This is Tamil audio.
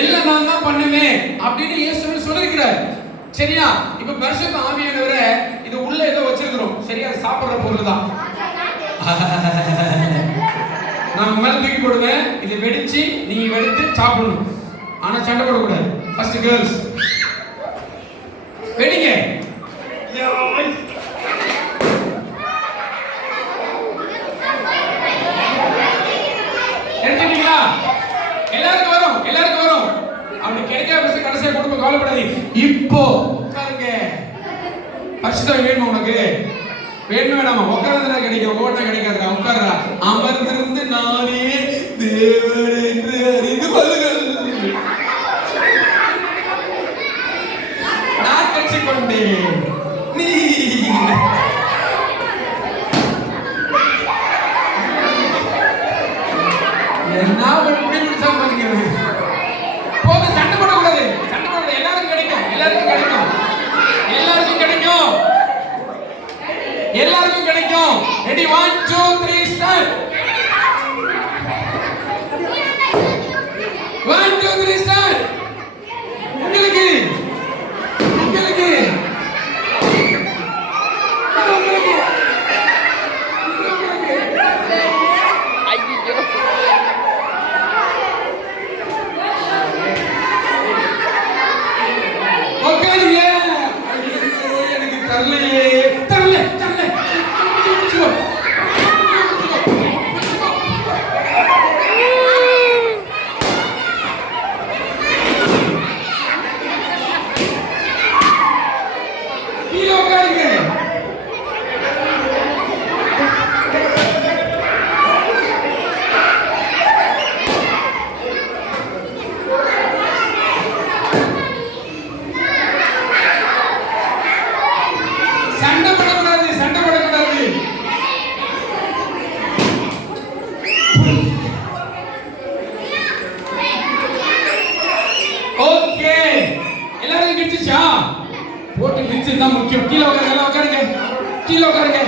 எல்லாம் நான் தான் பண்ணுவேன் அப்படின்னு இயேசு சொல்லிருக்கிறார். சரியா? இப்ப பரிசுத்த ஆவியானவரை இது உள்ள ஏதோ வச்சிருக்கிறோம். சரியா? சாப்பிடுற பொருள் தான். நான் மேல தூக்கி போடுவேன். இதை வெடிச்சு நீங்க வெடித்து சாப்பிடணும். ஆனா சண்டை போடக்கூடாது. ஃபர்ஸ்ட் கேர்ள்ஸ் வெடிங்க. எடுத்துட்டீங்களா? எல்லாருக்கும் வரும், எல்லாருக்கும் வரும். அப்படி கிடைக்காத பட்சம் கடைசியா கொடுக்க கவலைப்படாதீங்க. இப்போ உட்காருங்க. பரிசுத்தம் வேணுமா உனக்கு? வேணும் வேணாமா? உட்கார்ந்தா கிடைக்கும், ஓட்டா கிடைக்காதுடா. உட்கார்றா. அமர்ந்திருந்து நானே தேவன் என்று அறிந்து கொள்ளுங்கள். நான் கட்சிக்கொண்டேன். நீ என்ன முடிவு பாருங்க. போது சண்டை போடக்கூடாது. சண்டை போட எல்லாருக்கும் கிடைக்கும், எல்லாருக்கும் கிடைக்கும், எல்லாருக்கும் கிடைக்கும், எல்லாருக்கும் கிடைக்கும். Ready 1 2 3 start. 1 2 3 ஸ்டார்ட். உங்களுக்கு உங்களுக்கு போட்டு மிதிச்சு தான் முக்கியம். கீழே உட்காருங்க, எல்லாம் உட்காருங்க, கீழே உட்காருங்க.